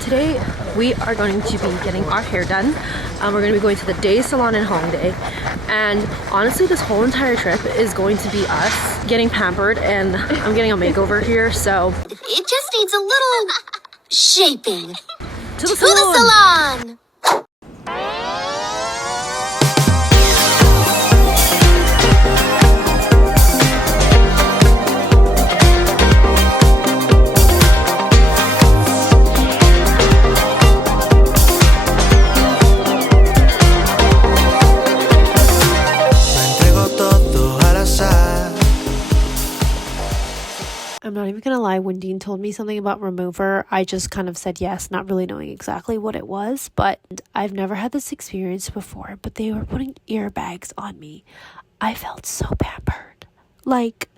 today we are going to be getting our hair done. We're going to be going to the day salon in Hongdae, and honestly this whole entire trip is going to be us getting pampered, and I'm getting a makeover here, so it just needs a little shaping. To the salon! I'm not even gonna lie, when Dean told me something about remover, I just kind of said yes, not really knowing exactly what it was. But I've never had this experience before, but they were putting earbags on me. I felt so pampered. Like,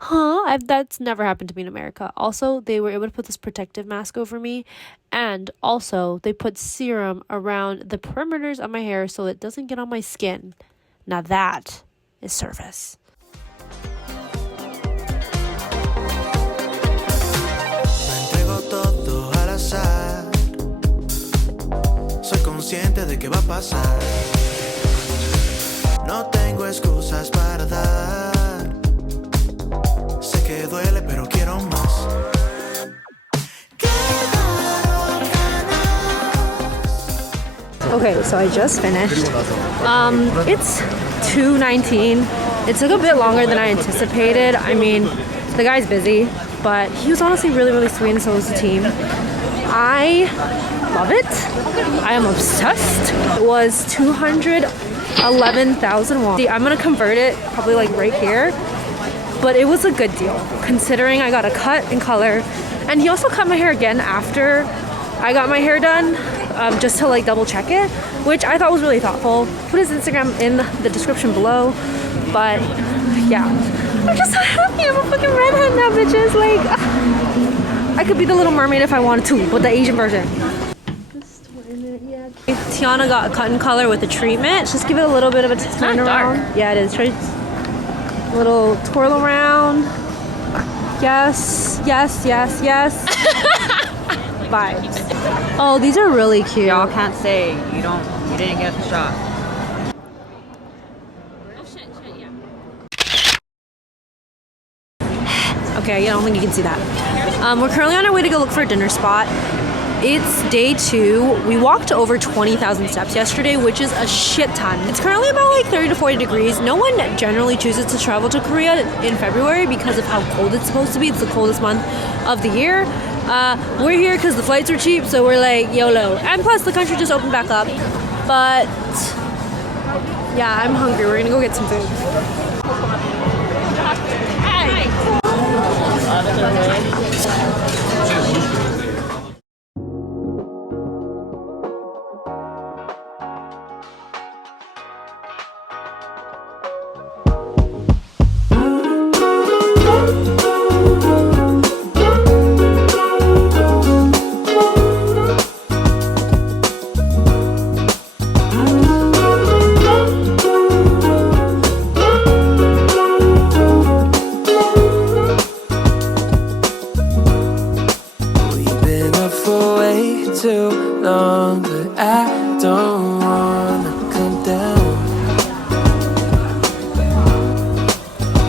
that's never happened to me in America. Also, they were able to put this protective mask over me, and also they put serum around the perimeters of my hair so it doesn't get on my skin. Now that is service. Soy consciente de que va a pasar. No tengo excusas para dar. Sé que duele, pero quiero más. Okay, so I just finished. It's 2:19. It took a bit longer than I anticipated. I mean, the guy's busy, but he was honestly really sweet, and so was the team. I love it. I am obsessed. It was 211,000 won. I'm gonna convert it probably like right here, but it was a good deal considering I got a cut and color, and he also cut my hair again after I got my hair done, just to like double check it, which I thought was really thoughtful. Put his Instagram in the description below. But yeah, I'm just so happy. I'm a fucking redhead now, bitches. Like, I could be the Little Mermaid if I wanted to, but the Asian version. Tiana got a cut and color with a treatment. Just give it a little bit of a turn around. Dark. Yeah, it is. Try a little twirl around. Yes. Vibes. Oh, these are really cute. Y'all can't say you didn't get the shot. Okay, I don't think you can see that. We're currently on our way to go look for a dinner spot. It's day 2. We walked over 20,000 steps yesterday, which is a shit ton. It's currently about like 30 to 40 degrees. No one generally chooses to travel to Korea in February because of how cold it's supposed to be. It's the coldest month of the year. We're here because the flights are cheap, so we're like YOLO. And plus, the country just opened back up. But yeah, I'm hungry. We're gonna go get some food. Too long, but I don't wanna come down.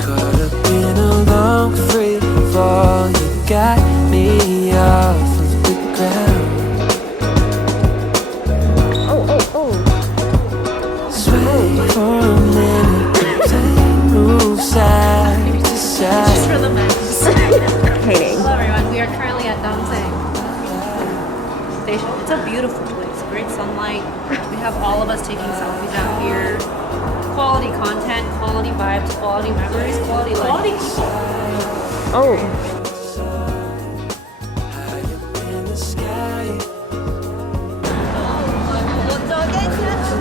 Caught up in a long free fall, you got me off of the ground. Oh. Sway for a minute, take move side to side. Just for the mess. Hating. Hello everyone, we are currently at Damseng. It's a beautiful place, great sunlight. We have all of us taking selfies out here. Quality content, quality vibes, quality memories, quality life. Oh.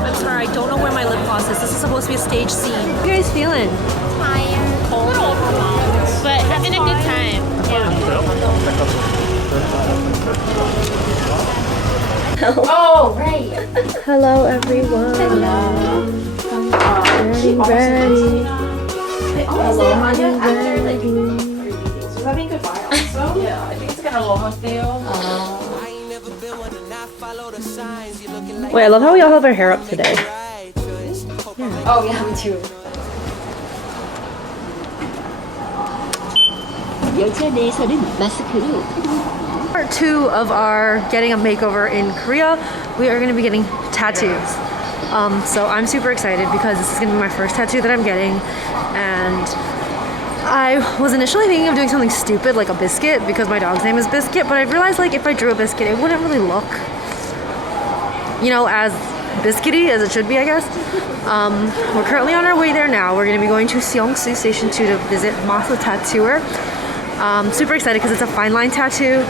I'm sorry, I don't know where my lip gloss is. This is supposed to be a stage scene. How are you guys feeling? Tired. A little overwhelmed, but having a good time. Oh, right. Hello, everyone. Hello. Getting ready. Hello, having good vibes. Yeah, I think it's gonna almost feel. Wait, I love how we all have our hair up today. Oh yeah, me too. 여자에 대해서는 마스크를 Part 2 of our getting a makeover in Korea, we are going to be getting tattoos. So I'm super excited because this is going to be my first tattoo that I'm getting, and I was initially thinking of doing something stupid like a biscuit because my dog's name is Biscuit, but I realized like if I drew a biscuit it wouldn't really look, you know, as biscuity as it should be, I guess. We're currently on our way there now. We're going to be going to Seoul Station 2 to visit Masa Tattooer. Super excited because it's a fine line tattoo,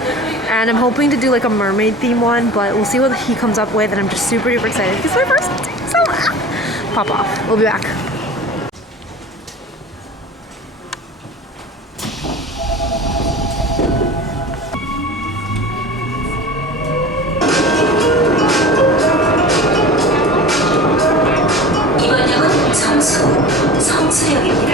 and I'm hoping to do like a mermaid theme one, but we'll see what he comes up with, and I'm just super duper excited because it's my first tattoo, so pop off. We'll be back. 이번역은 성수역입니다.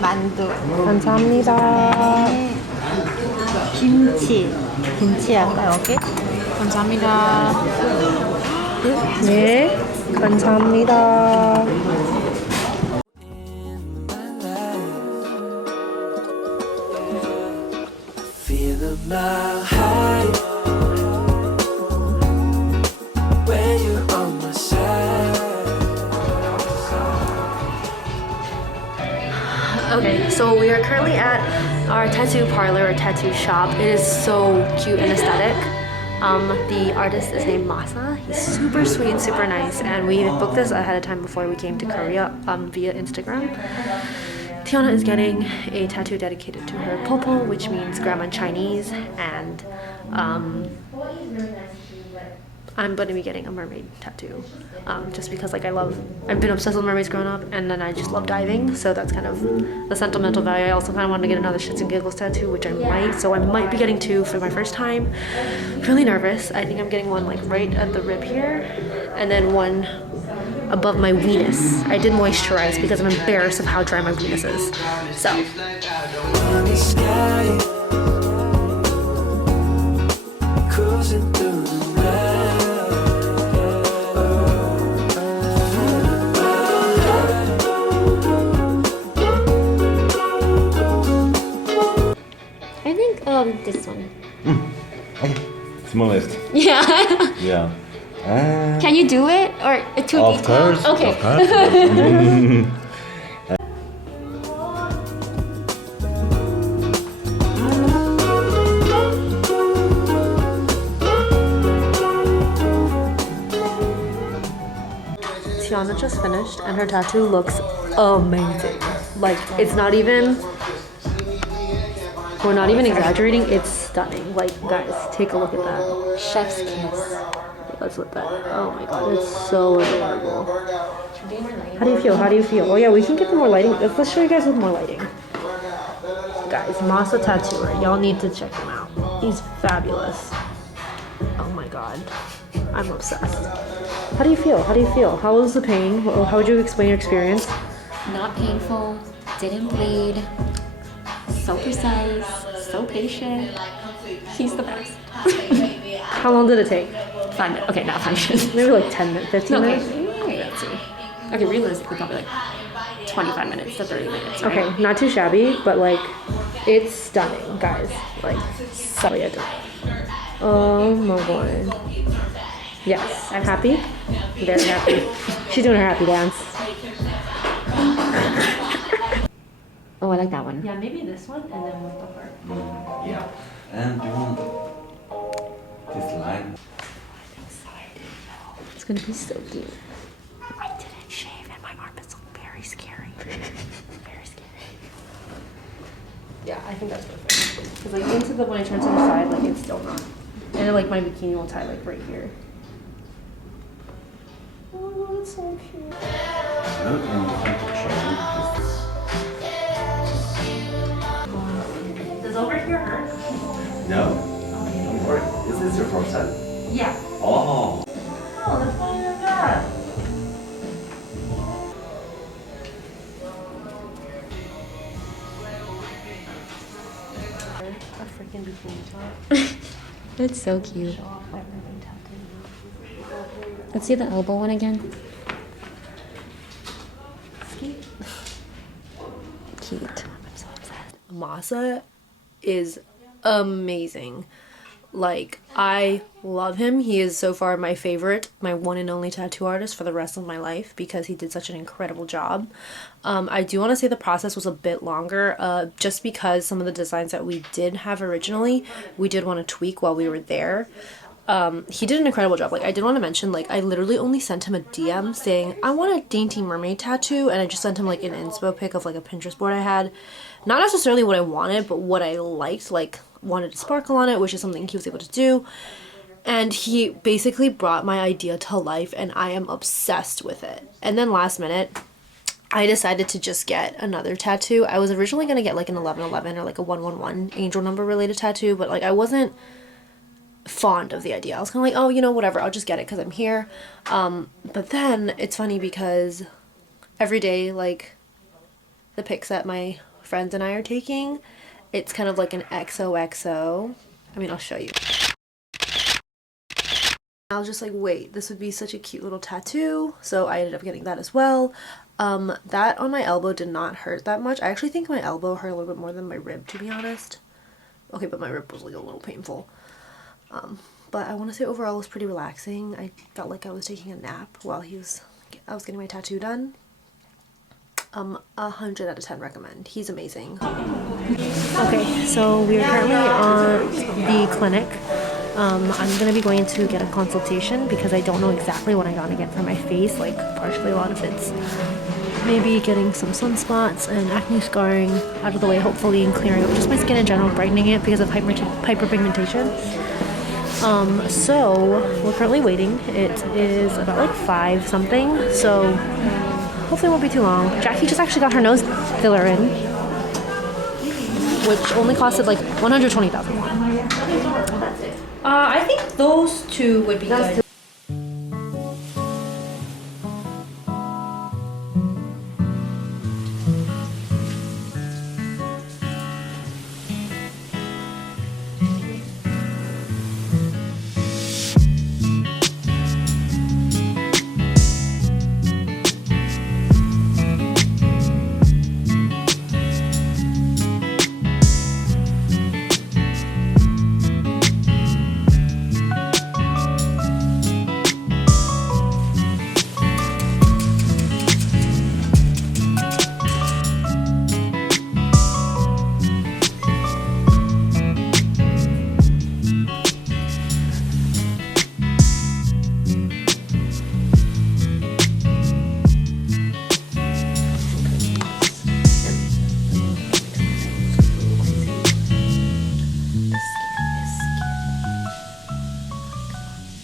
만두. 감사합니다. 김치 할까 여기? 감사합니다. 네, 감사합니다. Feel a mile high when you're on my side. Okay, so we are currently at our tattoo parlor or tattoo shop. It is so cute and aesthetic. The artist is named Masa. He's super sweet and super nice, and we booked this ahead of time before we came to Korea via Instagram. Tiana is getting a tattoo dedicated to her popo, which means grandma in Chinese, and I'm going to be getting a mermaid tattoo, just because like I've been obsessed with mermaids growing up, and then I just love diving, so that's kind of the sentimental value. I also kind of wanted to get another shits and giggles tattoo, which I might be getting two for my first time. Really nervous. I think I'm getting one like right at the rib here, and then one above my weenus. I did moisturize because I'm embarrassed of how dry my weenus is. So. In the sky, cruising through the night. I think this one. Okay. Smallest. Yeah. Yeah. Can you do it or too Of detailed? course. Okay. Of course. Tiana just finished and her tattoo looks amazing. Like, it's not even, we're not even exaggerating, it's stunning. Like, guys, take a look at that. Chef's kiss. Let's look at that. Oh my god, it's so adorable. How do you feel? How do you feel? Oh yeah, we can get the more lighting. Let's show you guys with more lighting. Guys, Masa Tattooer. Y'all need to check him out. He's fabulous. Oh my god. I'm obsessed. How do you feel? How do you feel? How was the pain? How would you explain your experience? Not painful, didn't bleed, so precise, so patient. He's the best. How long did it take? 5 minutes. Okay, not 5 minutes. Maybe like 10 minutes, 15 minutes? Okay, let's see. Okay, realistically, probably like 25 minutes to 30 minutes. Right? Okay, not too shabby, but like, it's stunning, guys. Like, so good. Oh my god. Yes, I'm happy. Very happy. She's doing her happy dance. Oh, I like that one. Yeah, maybe this one and then with the heart. Yeah. And you want this line? It's gonna be so cute. I didn't shave and my armpits look very scary. Very scary. Yeah, I think that's perfect. Because like into the, when I turn to the side, like it's still not. And then like my bikini will tie like right here. Oh, that's so cute. Look in the front picture. Does over here hurt? No. Don't worry. Is this your first time? Yeah. Oh. Oh, that's not even bad. A freaking bikini top. It's so cute. Let's see the elbow one again. Cute. Masa is amazing. Like, I love him. He is so far my favorite, my one and only tattoo artist for the rest of my life because he did such an incredible job. I do want to say the process was a bit longer just because some of the designs that we did have originally, we did want to tweak while we were there. He did an incredible job. Like, I did want to mention, like, I literally only sent him a DM saying, I want a dainty mermaid tattoo, and I just sent him, like, an inspo pic of, like, a Pinterest board I had. Not necessarily what I wanted, but what I liked, like, wanted to sparkle on it, which is something he was able to do. And he basically brought my idea to life, and I am obsessed with it. And then last minute, I decided to just get another tattoo. I was originally going to get, like, an 1111 or, like, a 111 angel number related tattoo, but, like, I wasn't fond of the idea. I was kind of like, oh, you know, whatever, I'll just get it because I'm here. But then it's funny because every day, like, the pics that my friends and I are taking, it's kind of like an XOXO. I mean, I'll show you. I was just like, wait, this would be such a cute little tattoo, so I ended up getting that as well. That on my elbow did not hurt that much. I actually think my elbow hurt a little bit more than my rib, to be honest. Okay, but my rib was like a little painful. But I want to say overall it was pretty relaxing. I felt like I was taking a nap while I was getting my tattoo done. 100 out of 10 recommend. He's amazing. Okay, so we are currently on the clinic. I'm gonna be going to get a consultation because I don't know exactly what I gotta get for my face. Like, partially a lot of it's maybe getting some sunspots and acne scarring out of the way, hopefully, and clearing up just my skin in general, brightening it because of hyperpigmentation. So we're currently waiting. It is about like 5 something, so hopefully it won't be too long. Jackie just actually got her nose filler in, which only costed like 120,000 won. I think those two would be good.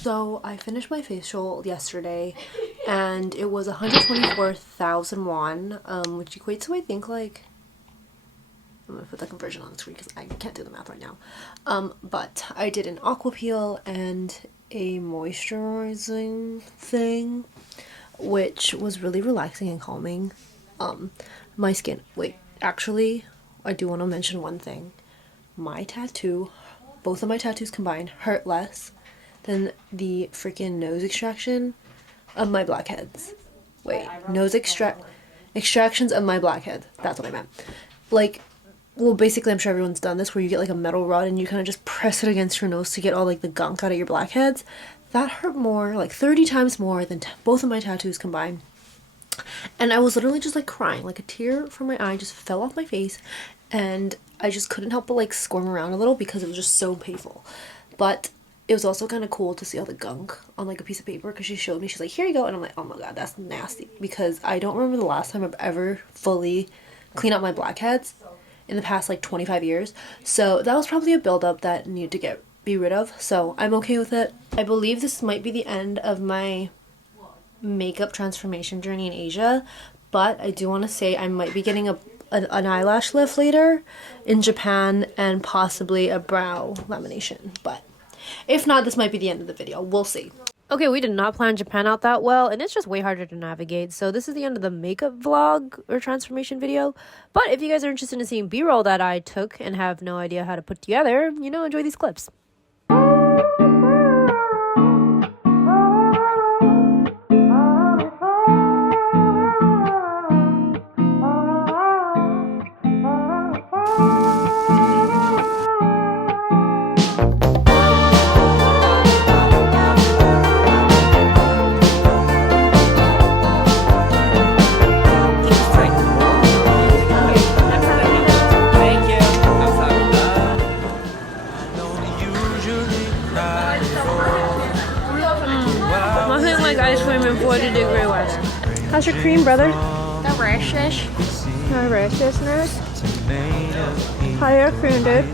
So I finished my facial yesterday and it was 124,000 won, which equates to, I think, like, I'm gonna put the conversion on the screen because I can't do the math right now. But I did an aqua peel and a moisturizing thing, which was really relaxing and calming. My skin, wait, actually, I do want to mention one thing. My tattoo, both of my tattoos combined, hurt less than the freaking nose extraction of my blackheads. Wait, nose extractions of my blackhead. That's what I meant. Like, well, basically, I'm sure everyone's done this, where you get like a metal rod and you kind of just press it against your nose to get all like the gunk out of your blackheads. That hurt more, like 30 times more than both of my tattoos combined. And I was literally just like crying, like a tear from my eye just fell off my face, and I just couldn't help but like squirm around a little because it was just so painful. But it was also kind of cool to see all the gunk on like a piece of paper, because she showed me, she's like, here you go, and I'm like, oh my god, that's nasty, because I don't remember the last time I've ever fully cleaned up my blackheads in the past like 25 years. So that was probably a buildup that needed to be rid of, so I'm okay with it. I believe this might be the end of my makeup transformation journey in Asia, but I do want to say I might be getting an eyelash lift later in Japan and possibly a brow lamination. But if not, this might be the end of the video. We'll see. Okay, we did not plan Japan out that well, and it's just way harder to navigate. So this is the end of the makeup vlog or transformation video. But if you guys are interested in seeing B-roll that I took and have no idea how to put together, you know, enjoy these clips. Nothing like ice cream in 40-degree west. How's your cream, brother? Delicious. Deliciousness. How your cream, dude?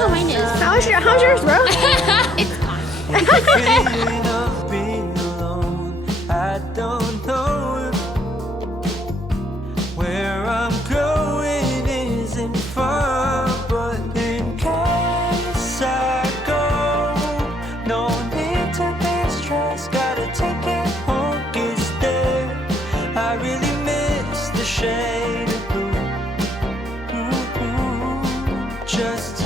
Oh, mine is. How's yours, bro? It's fine. Feeling of being alone. I don't know where I'm going isn't far, but in case I go, no need to be stressed. Gotta take it home, it's there. I really miss the shade of blue. Just